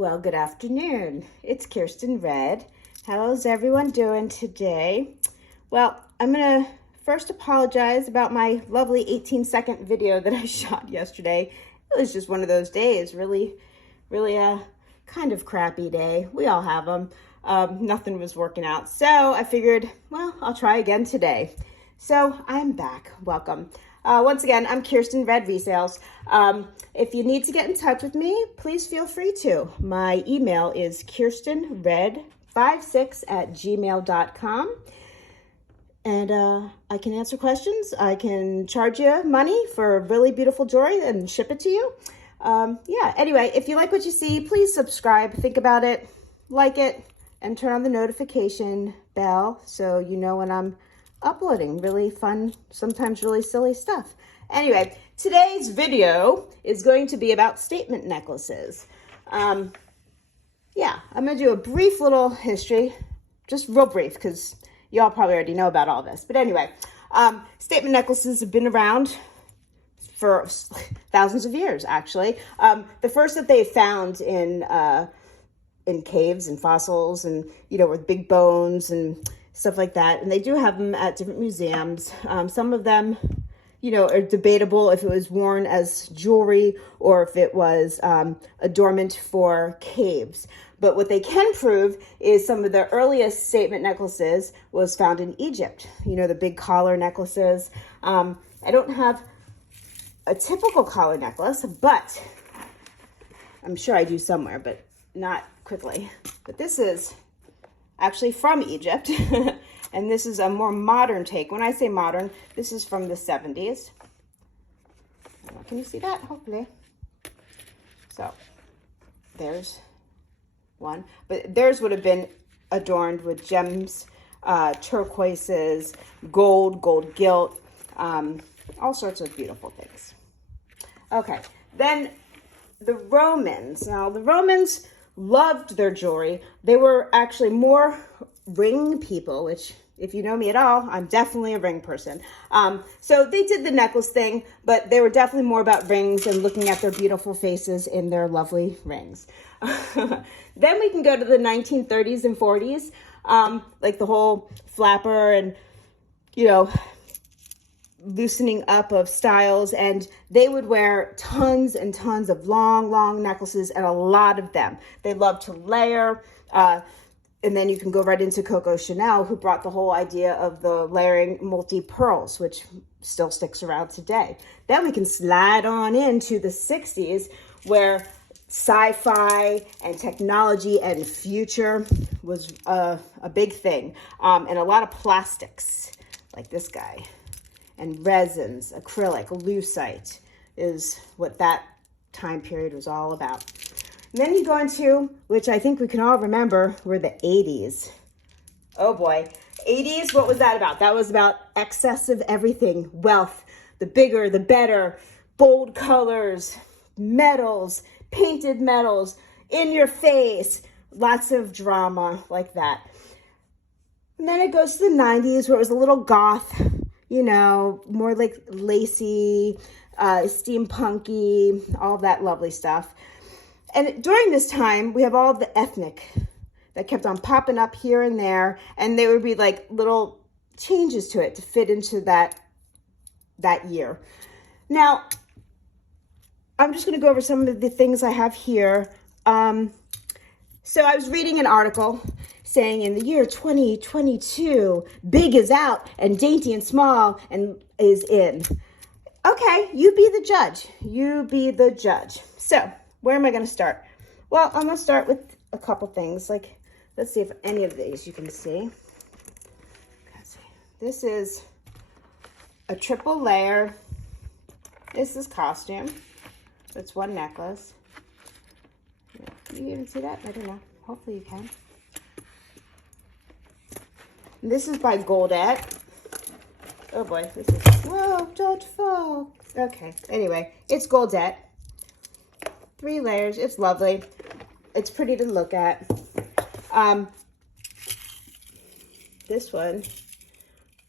Well, good afternoon. It's Kirsten Red. How's everyone doing today? Well, I'm going to first apologize about my lovely 18-second video that I shot yesterday. It was just one of those days, really a kind of crappy day. We all have them. Nothing was working out. So I figured, well, I'll try again today. So I'm back. Welcome. Once again, I'm Kirsten Red Resales. If you need to get in touch with me, please feel free to. My email is kirstenred56@gmail.com. And I can answer questions. I can charge you money for really beautiful jewelry and ship it to you. Yeah, anyway, if you like what you see, please subscribe. Think about it, like it, and turn on the notification bell so you know when I'm uploading really fun, sometimes really silly stuff. Anyway, today's video is going to be about statement necklaces. Yeah, I'm going to do a brief little history, just real brief, because y'all probably already know about all this. But anyway, statement necklaces have been around for thousands of years, actually. The first that they found in caves and fossils and, you know, with big bones and stuff like that. And they do have them at different museums. Some of them, you know, are debatable if it was worn as jewelry or if it was adornment for caves. But what they can prove is some of the earliest statement necklaces was found in Egypt. You know, the big collar necklaces. I don't have a typical collar necklace, but I'm sure I do somewhere, but not quickly. But this is actually from Egypt. And this is a more modern take. When I say modern, this is from the 70s. Can you see that? Hopefully. So there's one. But theirs would have been adorned with gems, turquoises, gold gilt, all sorts of beautiful things. Okay, then the Romans. Now, the Romans loved their jewelry. They were actually more ring people, which if you know me at all, I'm definitely a ring person. So they did the necklace thing, but they were definitely more about rings and looking at their beautiful faces in their lovely rings. Then we can go to the 1930s and 40s, like the whole flapper and, you know, loosening up of styles, and they would wear tons and tons of long necklaces, and a lot of them. They loved to layer, and then you can go right into Coco Chanel, who brought the whole idea of the layering multi-pearls, which still sticks around today. Then we can slide on into the 60s, where sci-fi and technology and future was a big thing, and a lot of plastics, like this guy. And resins, acrylic, lucite is what that time period was all about. And then you go into, which I think we can all remember, were the 80s. Oh boy, 80s, what was that about? That was about excess of everything, wealth, the bigger, the better, bold colors, metals, painted metals, in your face, lots of drama like that. And then it goes to the 90s where it was a little goth, you know, more like lacy, steampunky, all that lovely stuff. And during this time, we have all the ethnic that kept on popping up here and there, and there would be like little changes to it to fit into that year. Now, I'm just going to go over some of the things I have here. So I was reading an article saying in the year 2022, big is out and dainty and small and is in. Okay, you be the judge. You be the judge. So where am I going to start? Well, I'm going to start with a couple things. Like, let's see if any of these you can see. Let's see. This is a triple layer. This is costume. It's one necklace. Can you even see that? I don't know. Hopefully you can. This is by Goldette. Oh boy, this is, whoa, don't fall. Okay, anyway, it's Goldette. 3 layers, it's lovely. It's pretty to look at. This one,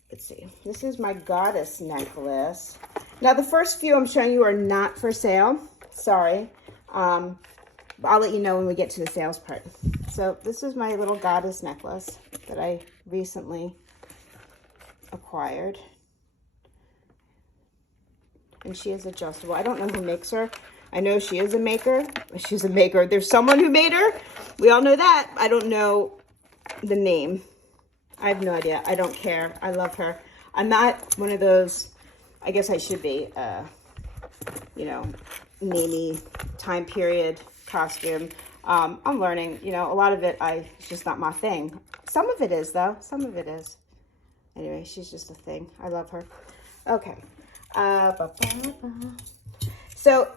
let's see. This is my goddess necklace. Now the first few I'm showing you are not for sale. Sorry. I'll let you know when we get to the sales part. So this is my little goddess necklace that I recently acquired. And she is adjustable. I don't know who makes her. I know she is a maker. She's a maker. There's someone who made her. We all know that. I don't know the name. I have no idea. I don't care. I love her. I'm not one of those, I guess I should be, you know, namey time period costume. I'm learning, you know, a lot of it, it's just not my thing. Some of it is, though. Some of it is. Anyway, she's just a thing. I love her. Okay. So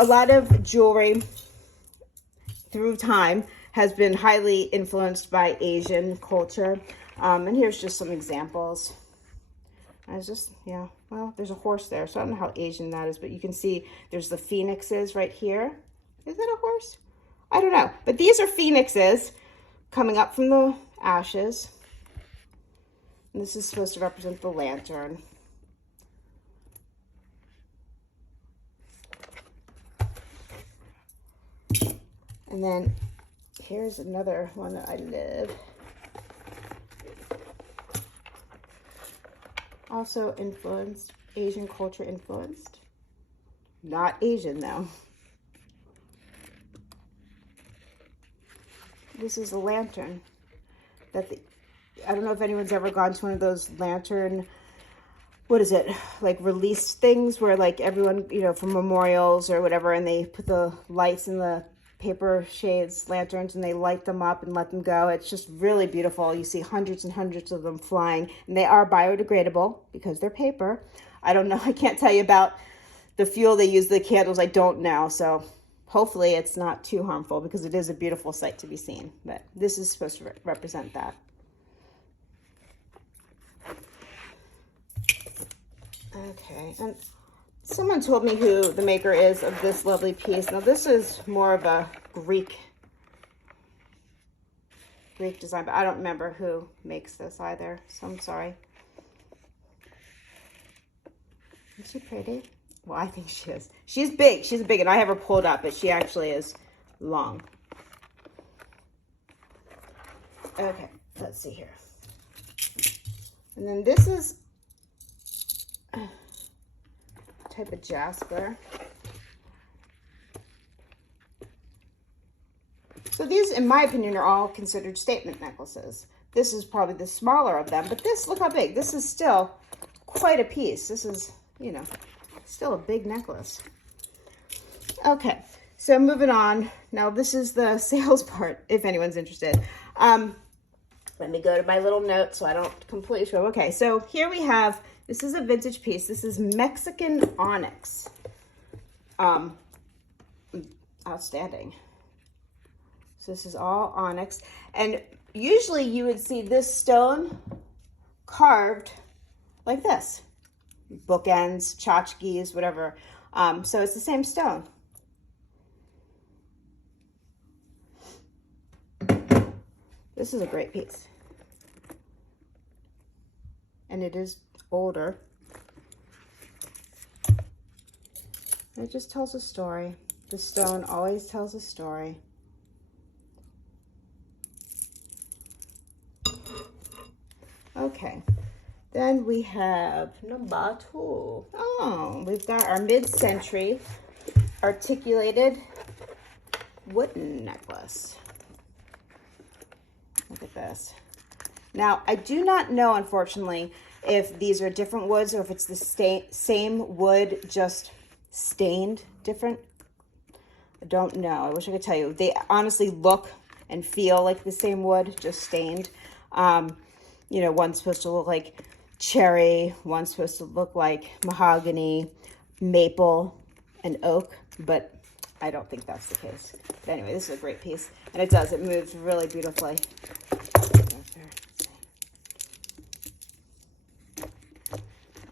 a lot of jewelry through time has been highly influenced by Asian culture. And here's just some examples. Yeah, well, there's a horse there, so I don't know how Asian that is, but you can see there's the phoenixes right here. Is that a horse? I don't know, but these are phoenixes coming up from the ashes. And this is supposed to represent the lantern. And then here's another one that I love. Also influenced, Asian culture influenced. Not Asian though. This is a lantern that I don't know if anyone's ever gone to one of those lantern, what is it, like release things where like everyone, you know, from memorials or whatever, and they put the lights in the paper shades, lanterns, and they light them up and let them go. It's just really beautiful. You see hundreds and hundreds of them flying, and they are biodegradable because they're paper. I don't know. I can't tell you about the fuel they use, the candles. I don't know. So hopefully it's not too harmful because it is a beautiful sight to be seen. But this is supposed to represent that. Okay, and someone told me who the maker is of this lovely piece. Now this is more of a Greek design, but I don't remember who makes this either, so I'm sorry. Is she pretty? Well, I think she is. She's big. She's big, and I have her pulled up, but she actually is long. Okay, let's see here. And then this is type of jasper. So these, in my opinion, are all considered statement necklaces. This is probably the smaller of them, but this, look how big. This is still quite a piece. This is, you know, still a big necklace. Okay, so moving on. Now this is the sales part, if anyone's interested. Let me go to my little note so I don't completely show. Okay, so here we have, this is a vintage piece. This is Mexican onyx. Outstanding. So this is all onyx. And usually you would see this stone carved like this. Bookends, tchotchkes, whatever. So it's the same stone. This is a great piece. And it is older. It just tells a story. The stone always tells a story. Okay, then we have number 2. Oh, we've got our mid-century articulated wooden necklace. Look at this. Now, I do not know, unfortunately, if these are different woods or if it's the same wood, just stained different. I don't know. I wish I could tell you. They honestly look and feel like the same wood, just stained. You know, one's supposed to look like cherry, one's supposed to look like mahogany, maple, and oak, but I don't think that's the case. But anyway, this is a great piece, and it does. It moves really beautifully.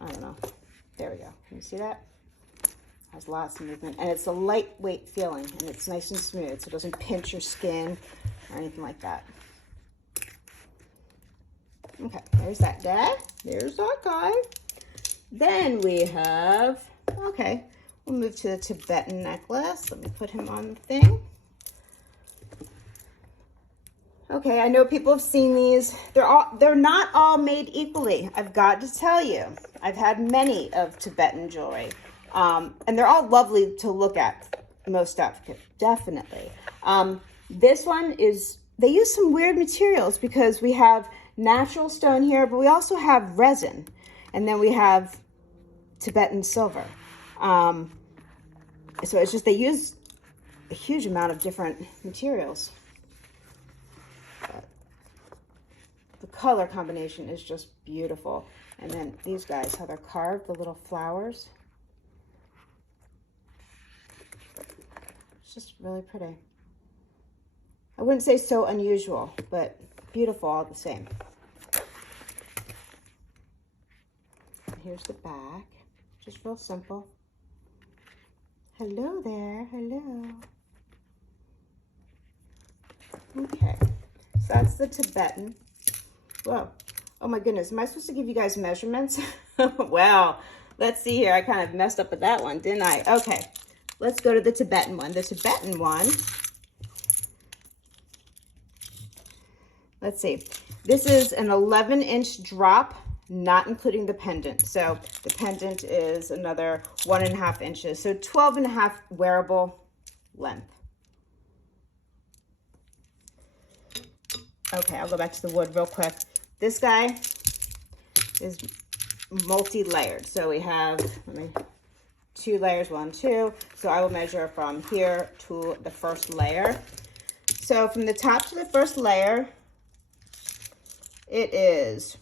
I don't know. There we go. Can you see that? Has lots of movement, and it's a lightweight feeling, and it's nice and smooth, so it doesn't pinch your skin or anything like that. Okay, there's that guy. There's that guy. Then we have, okay, we'll move to the Tibetan necklace. Let me put him on the thing. Okay, I know people have seen these. They're not all made equally. I've got to tell you, I've had many of Tibetan jewelry, and they're all lovely to look at. Most stuff, definitely. This one is, they use some weird materials because we have natural stone here, but we also have resin, and then we have Tibetan silver. So it's just, they use a huge amount of different materials. The color combination is just beautiful. And then these guys, how they're carved, the little flowers. It's just really pretty. I wouldn't say so unusual, but beautiful all the same. Here's the back, just real simple. Hello there, hello. Okay, so that's the Tibetan. Whoa, oh my goodness, am I supposed to give you guys measurements? Well, let's see here. I kind of messed up with that one, didn't I? Okay, let's go to the Tibetan one. The Tibetan one, let's see. This is an 11-inch drop, not including the pendant. So the pendant is another 1.5 inches. So 12.5 wearable length. Okay, I'll go back to the wood real quick. This guy is multi-layered. So we have 2 layers, 1, 2. So I will measure from here to the first layer. So from the top to the first layer, it is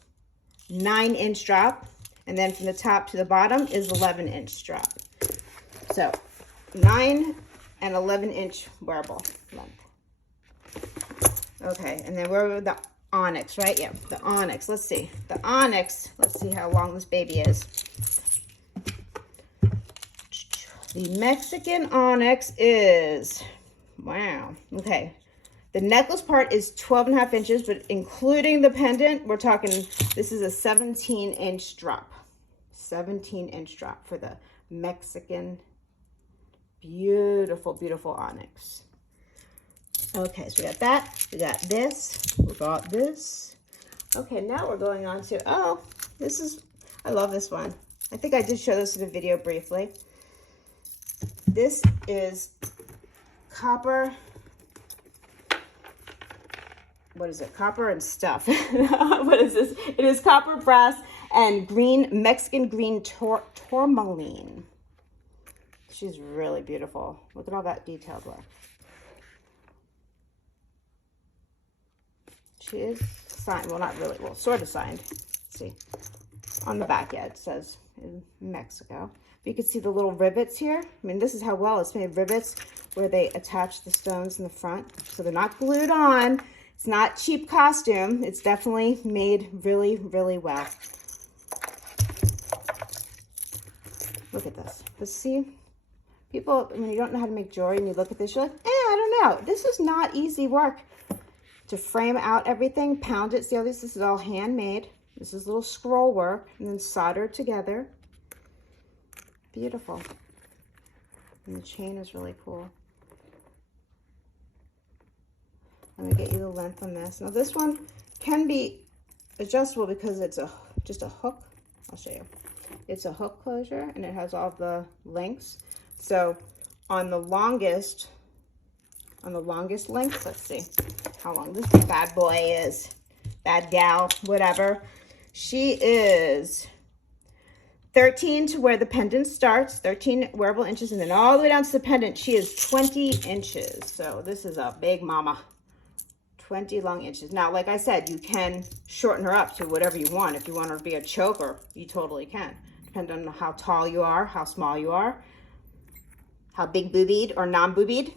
9-inch drop. And then from the top to the bottom is 11-inch drop. So 9 and 11-inch wearable length. Okay, and then we're with the Onyx, right? Yeah, the Onyx. Let's see. The Onyx, let's see how long this baby is. The Mexican Onyx is, wow, okay. The necklace part is 12.5 inches, but including the pendant, we're talking, this is a 17-inch drop. 17-inch drop for the Mexican, beautiful, beautiful Onyx. Okay, so we got that, we got this, we got this. Okay, now we're going on to, oh, this is, I love this one. I think I did show this in a video briefly. This is copper, what is it? Copper and stuff. What is this? It is copper, brass, and green, Mexican green tourmaline. She's really beautiful. Look at all that detailed work. She is signed, well, not really, well, sort of signed. Let's see. On the back, yeah, it says in Mexico. But you can see the little rivets here. I mean, this is how well it's made. Rivets where they attach the stones in the front. So they're not glued on. It's not cheap costume. It's definitely made really, really well. Look at this. But see, people, when you don't know how to make jewelry and you look at this, you're like, I don't know. This is not easy work to frame out everything, pound it. See how this is all handmade. This is little scroll work and then soldered together. Beautiful. And the chain is really cool. Let me get you the length on this. Now this one can be adjustable because it's just a hook. I'll show you. It's a hook closure and it has all the lengths. So on the longest length, let's see how long this bad boy is. Bad gal, whatever. She is 13 to where the pendant starts, 13 wearable inches, and then all the way down to the pendant, she is 20 inches. So this is a big mama. 20 long inches. Now, like I said, you can shorten her up to whatever you want. If you want her to be a choker, you totally can. Depending on how tall you are, how small you are, how big boobied or non-boobied.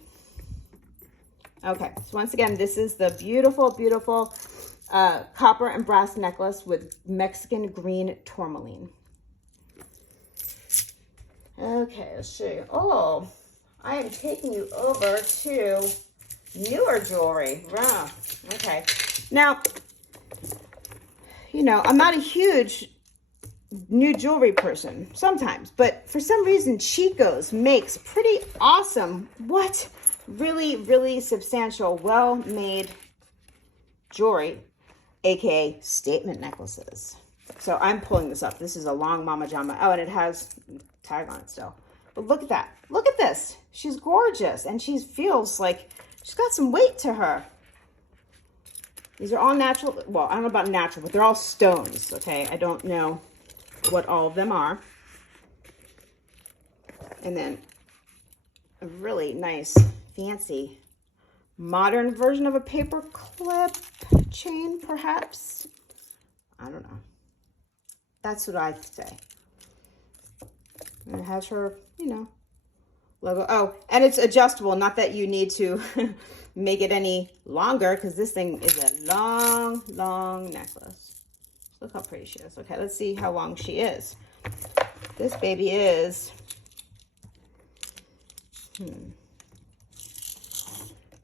Okay, so once again, this is the beautiful, beautiful copper and brass necklace with Mexican green tourmaline. Okay, let's show you. Oh, I am taking you over to newer jewelry. Wow. Okay. Now, you know, I'm not a huge new jewelry person sometimes, but for some reason, Chico's makes pretty awesome, really, really substantial, well-made Jewelry, aka statement necklaces. So I'm pulling this up. This is a long Mama Jama. Oh, and it has tag on it still. But look at that. Look at this. She's gorgeous, and she feels like she's got some weight to her. These are all natural. Well, I don't know about natural, but they're all stones, okay? I don't know what all of them are. And then a really nice, fancy, modern version of a paper clip chain, perhaps. I don't know. That's what I say. And it has her, you know, logo. Oh, and it's adjustable. Not that you need to make it any longer, because this thing is a long, long necklace. Look how pretty she is. Okay, let's see how long she is. This baby is...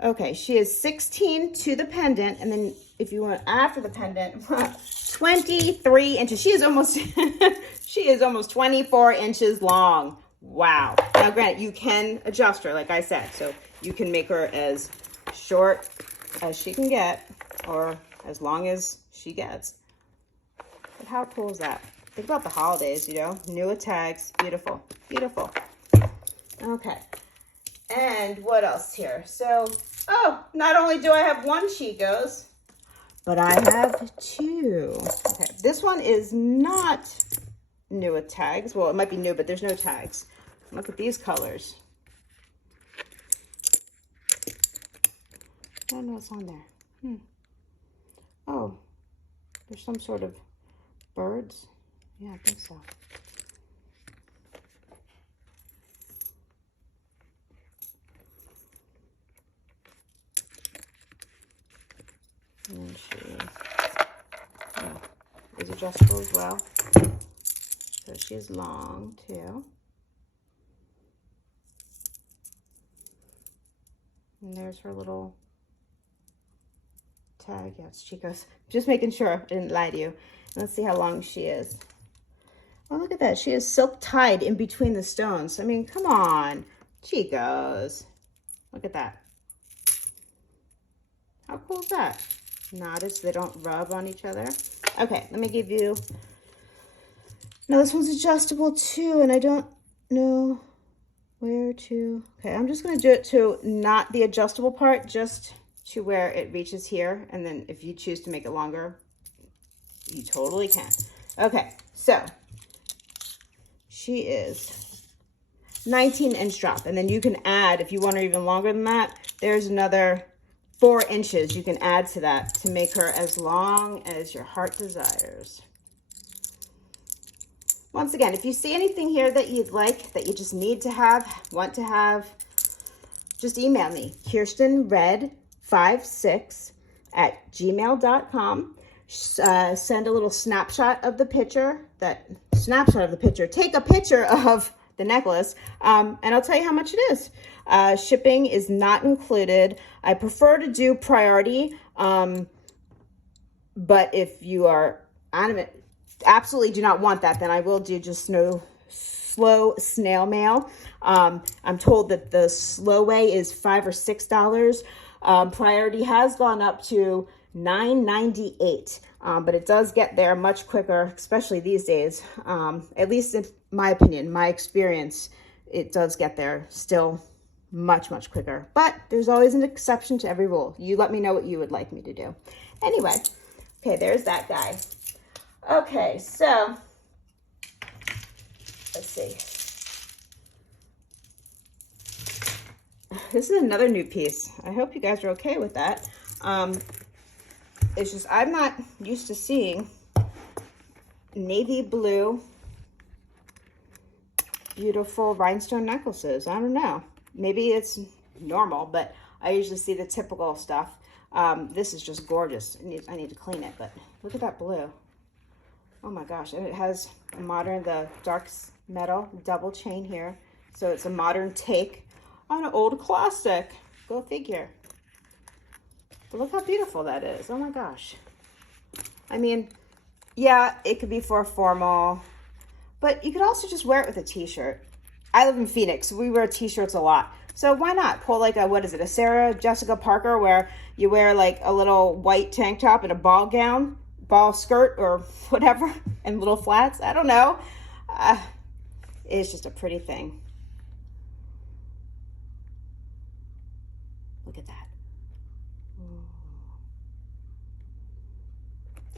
Okay, she is 16 to the pendant, and then if you want after the pendant, 23 inches. She is almost she is almost 24 inches long. Wow. Now granted, you can adjust her, like I said, so you can make her as short as she can get, or as long as she gets. But how cool is that? Think about the holidays, you know, new with tags. Beautiful, beautiful. Okay. And what else here? So, oh, not only do I have one Chico's, but I have two. Okay, this one is not new with tags. Well, it might be new, but there's no tags. Look at these colors. I don't know what's on there. Oh, there's some sort of birds. Yeah, I think so. And then she is adjustable as well. So she's long too. And there's her little tag. Yeah, it's Chico's. Just making sure I didn't lie to you. Let's see how long she is. Oh, look at that. She is silk tied in between the stones. I mean, come on. Chico's. Look at that. How cool is that? Knotted so they don't rub on each other. Okay, let me give you... Now this one's adjustable too, and I don't know where to... Okay, I'm just going to do it to not the adjustable part, just to where it reaches here. And then if you choose to make it longer, you totally can. Okay, so she is 19-inch drop. And then you can add, if you want her even longer than that, there's another 4 inches you can add to that to make her as long as your heart desires. Once again, if you see anything here that you'd like, that you just need to have, want to have, just email me, kirstenred56@gmail.com. Send a little snapshot of the picture, take a picture of the necklace, and I'll tell you how much it is. Shipping is not included. I prefer to do priority, but if you are adamant, absolutely do not want that, then I will do just slow snail mail. I'm told that the slow way is $5 or $6. Priority has gone up to $9.98, but it does get there much quicker, especially these days. At least in my opinion, my experience, it does get there still much, much quicker. But there's always an exception to every rule. You let me know what you would like me to do. Anyway, okay, there's that guy. Okay, so let's see. This is another new piece. I hope you guys are okay with that. It's just I'm not used to seeing navy blue, beautiful rhinestone necklaces. I don't know. Maybe it's normal, but I usually see the typical stuff. This is just gorgeous. I need to clean it, but look at that blue. Oh my gosh, and it has a modern, the dark metal double chain here. So it's a modern take on an old classic. Go figure. But look how beautiful that is. Oh my gosh. I mean, yeah, it could be for a formal, but you could also just wear it with a t-shirt. I live in Phoenix, so we wear t-shirts a lot. So why not pull like a, what is it, a Sarah Jessica Parker, where you wear like a little white tank top and a ball gown, ball skirt or whatever, and little flats. I don't know. It's just a pretty thing. Look at that.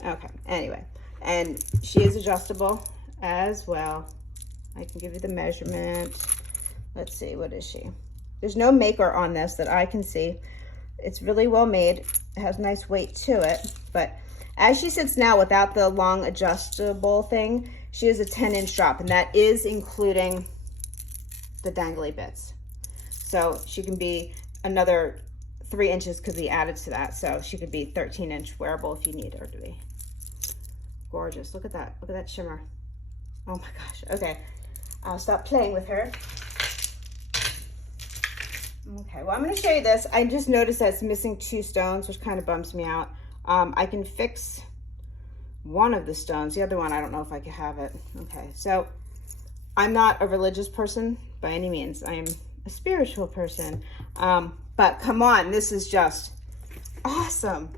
Okay, anyway, and she is adjustable as well. I can give you the measurement. Let's see, what is she? There's no maker on this that I can see. It's really well made. It has nice weight to it, but as she sits now without the long adjustable thing, she is a 10-inch drop, and that is including the dangly bits. So she can be another 3 inches could be added to that. So she could be 13-inch wearable if you need her to be. Gorgeous. Look at that. Look at that shimmer. Oh my gosh. Okay. I'll stop playing with her. Okay. Well, I'm going to show you this. I just noticed that it's missing 2 stones, which kind of bums me out. I can fix one of the stones. The other one, I don't know if I can have it. Okay. So I'm not a religious person by any means. I am a spiritual person. But come on, this is just awesome.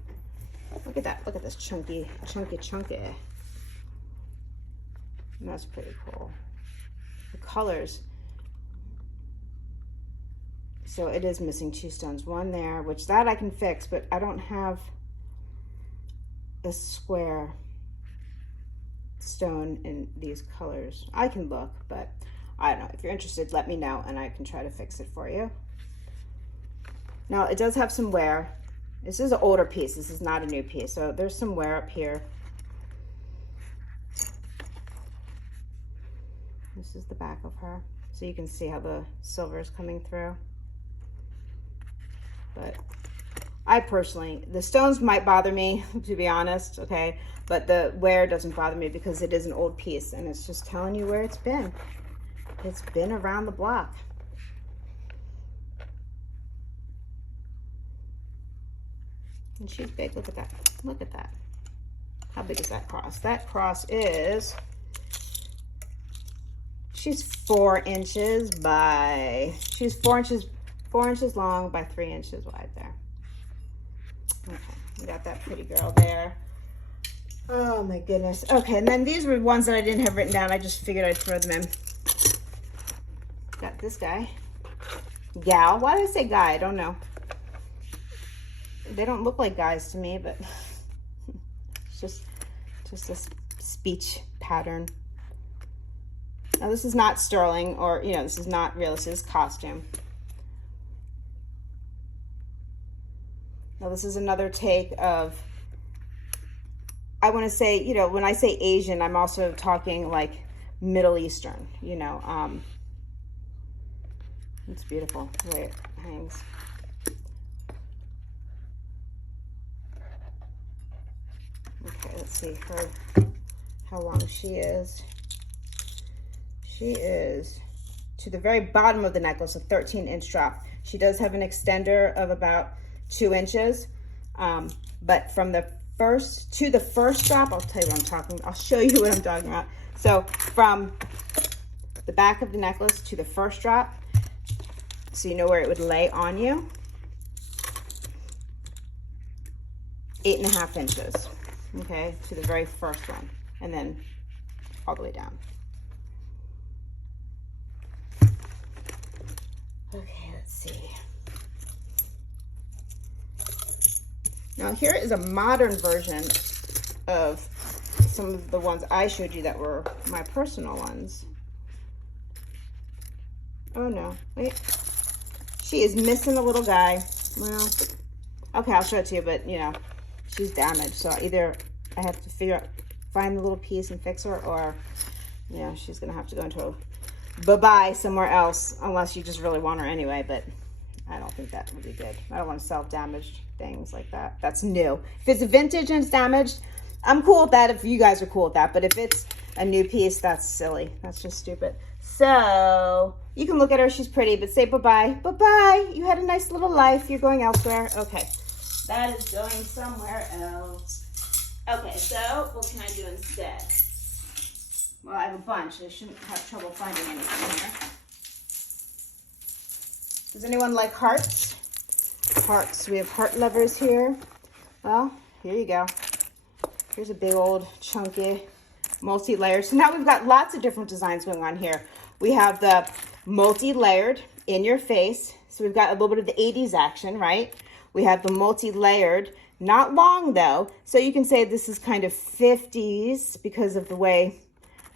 Look at that. Look at this chunky. And that's pretty cool. The colors. So it is missing 2 stones. One there, which that I can fix, but I don't have a square stone in these colors. I can look, but I don't know. If you're interested, let me know and I can try to fix it for you. Now, it does have some wear. This is an older piece. This is not a new piece. So there's some wear up here. This is the back of her. So you can see how the silver is coming through. But I personally, the stones might bother me, to be honest, okay? But the wear doesn't bother me because it is an old piece and it's just telling you where it's been. It's been around the block. And she's big. Look at that. Look at that. How big is that cross? That cross is, she's 4 inches by, she's 4 inches long by 3 inches wide there. Okay, we got that pretty girl there. Oh my goodness. Okay, and then these were ones that I didn't have written down. I just figured I'd throw them in. Got this guy. Gal. Why did I say guy? I don't know. They don't look like guys to me, but it's just a speech pattern. Now this is not sterling, or this is not real. This is costume. Now this is another take of, I want to say, when I say Asian, I'm also talking like Middle Eastern. It's beautiful the way it hangs. Okay, let's see how long she is. She is, to the very bottom of the necklace, a 13-inch drop. She does have an extender of about 2 inches, but from the first to the first drop, I'll tell you what I'm talking about. I'll show you what I'm talking about. So from the back of the necklace to the first drop, so you know where it would lay on you, 8.5 inches. Okay, to the very first one, and then all the way down. Okay, let's see. Now here is a modern version of some of the ones I showed you that were my personal ones. Oh no, wait. She is missing a little guy. Well, okay, I'll show it to you, but she's damaged, so either I have to find the little piece and fix her, or she's gonna have to go into a bye-bye somewhere else, unless you just really want her anyway. But I don't think that would be good. I don't want to sell damaged things like that. That's new. If it's a vintage and it's damaged, I'm cool with that if you guys are cool with that. But if it's a new piece, that's silly. That's just stupid. So you can look at her. She's pretty, but say bye-bye. Bye-bye. You had a nice little life. You're going elsewhere. Okay. That is going somewhere else. Okay, so what can I do instead? Well, I have a bunch. I shouldn't have trouble finding anything here. Does anyone like hearts? Hearts. We have heart lovers here. Well, here you go. Here's a big old chunky multi-layered. So now we've got lots of different designs going on here. We have the multi-layered in your face. So we've got a little bit of the 80s action, right? We have the multi-layered, not long though. So you can say this is kind of 50s because of the way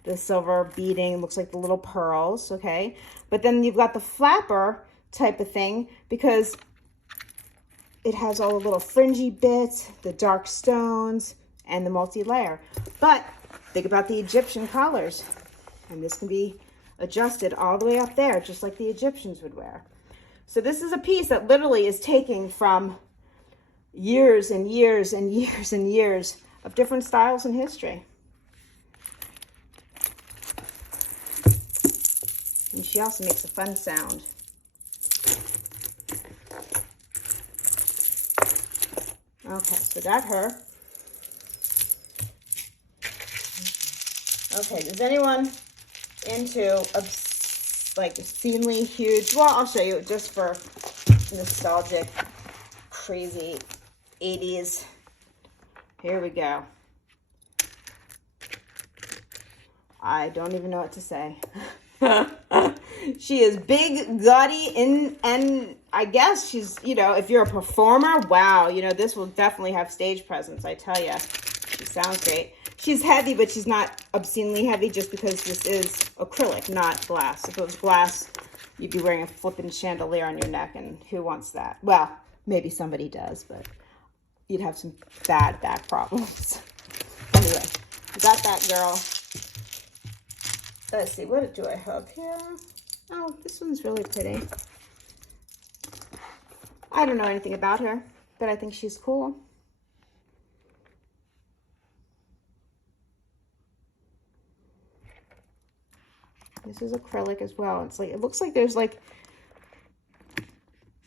the silver beading looks like the little pearls, okay? But then you've got the flapper type of thing because it has all the little fringy bits, the dark stones, and the multi-layer. But think about the Egyptian collars. And this can be adjusted all the way up there, just like the Egyptians would wear. So this is a piece that literally is taking from years and years and years and years of different styles in history. And she also makes a fun sound. Okay, so got her. Okay, does anyone into like obscenely huge? Well, I'll show you just for nostalgic, crazy 80s. Here we go. I don't even know what to say. She is big, gaudy, and I guess she's, you know, if you're a performer, wow, you know, this will definitely have stage presence, I tell you. She sounds great. She's heavy, but she's not obscenely heavy just because this is acrylic, not glass. If it was glass, you'd be wearing a flippin' chandelier on your neck, and who wants that? Well, maybe somebody does, but you'd have some bad back problems. Anyway, we got that girl. Let's see, what do I have here? Oh, this one's really pretty. I don't know anything about her, but I think she's cool. This is acrylic as well. It's like, it looks like there's like,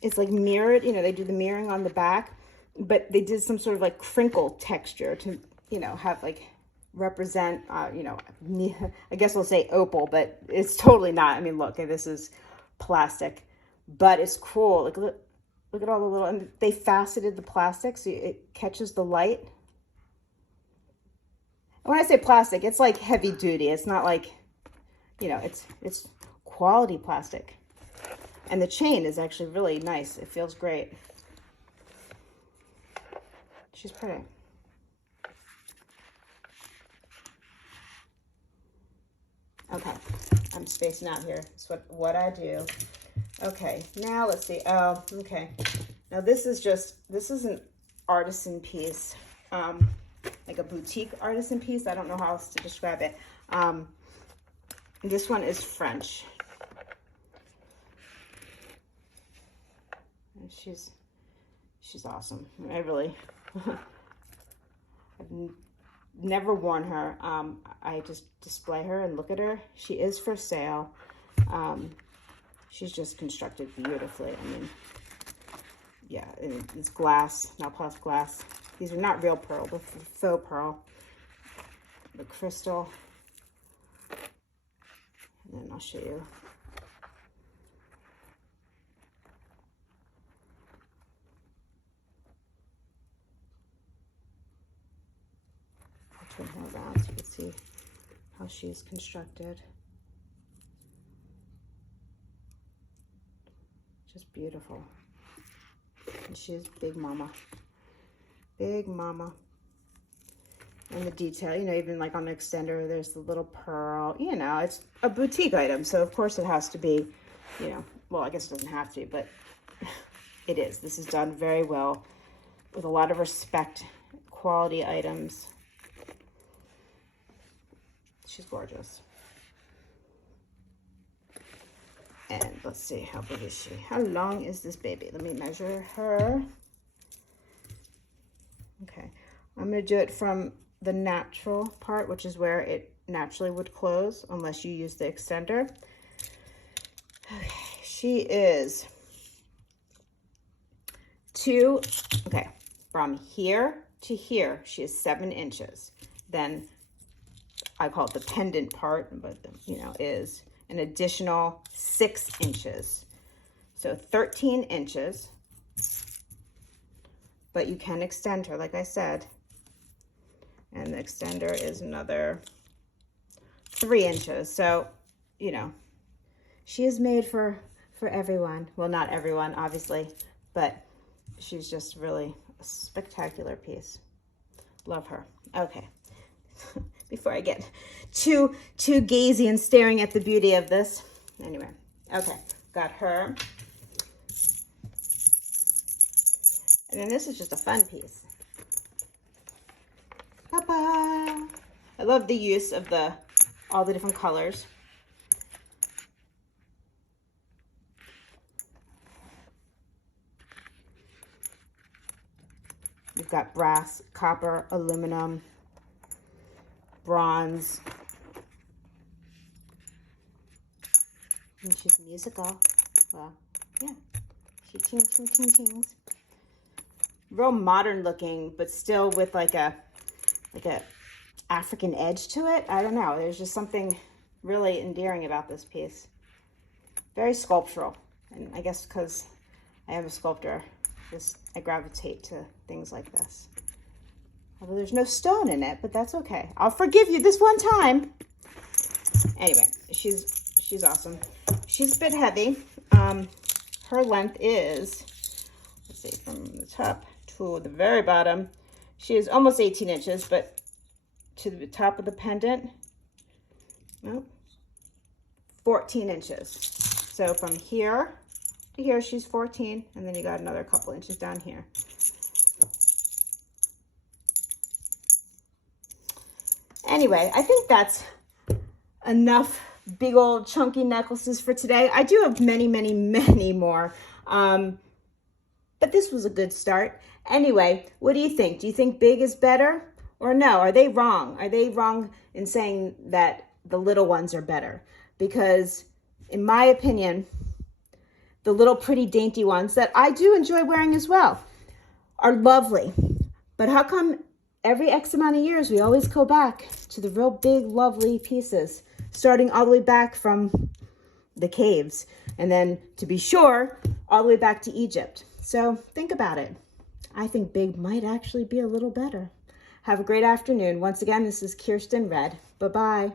it's like mirrored, you know, they do the mirroring on the back, but they did some sort of like crinkle texture to, you know, have like represent, you know, I guess we'll say opal, but it's totally not. I mean, look, this is plastic, but it's cool. Like, look at all the little, and they faceted the plastic so it catches the light. And when I say plastic, it's like heavy duty. It's not like, you know, it's quality plastic. And the chain is actually really nice. It feels great. She's pretty. Okay, I'm spacing out here. That's what I do. Okay, now let's see. Oh, okay. Now this is an artisan piece, like a boutique artisan piece. I don't know how else to describe it. This one is French. And she's awesome. I really, I've never worn her. I just display her and look at her. She is for sale. She's just constructed beautifully. I mean, yeah, it's glass, not plastic glass. These are not real pearl, but faux pearl. The crystal. And then I'll show you. I'll turn her around so you can see how she's constructed. Just beautiful. And she's big mama. Big mama. And the detail, you know, even like on the extender, there's the little pearl. You know, it's a boutique item, so of course it has to be, you know, well, I guess it doesn't have to, but it is. This is done very well with a lot of respect, quality items. She's gorgeous. And let's see, how big is she? How long is this baby? Let me measure her. Okay, I'm going to do it from the natural part, which is where it naturally would close, unless you use the extender. Okay, she is from here to here, she is 7 inches. Then I call it the pendant part, but you know, is an additional 6 inches. So 13 inches, but you can extend her, like I said. And the extender is another 3 inches. So, you know, she is made for everyone. Well, not everyone, obviously, but she's just really a spectacular piece. Love her. Okay. Before I get too gazy and staring at the beauty of this. Anyway, okay, got her. And then this is just a fun piece. Ta-da! I love the use of all the different colors. We've got brass, copper, aluminum, bronze. And she's musical. Well, yeah. She tings. Real modern looking, but still with like a African edge to it. I don't know. There's just something really endearing about this piece. Very sculptural. And I guess because I am a sculptor, I gravitate to things like this. Although there's no stone in it, but that's okay. I'll forgive you this one time. Anyway, she's awesome. She's a bit heavy. Her length is, let's see, from the top to the very bottom, she is almost 18 inches, but to the top of the pendant, well, 14 inches. So from here to here, she's 14, and then you got another couple inches down here. Anyway, I think that's enough big old chunky necklaces for today. I do have many, many, many more, but this was a good start. Anyway, what do you think? Do you think big is better or no? Are they wrong? Are they wrong in saying that the little ones are better? Because in my opinion, the little pretty dainty ones that I do enjoy wearing as well are lovely. But how come every X amount of years we always go back to the real big, lovely pieces, starting all the way back from the caves, and then, to be sure, all the way back to Egypt? So think about it. I think big might actually be a little better. Have a great afternoon. Once again, this is Kirsten Red. Bye-bye.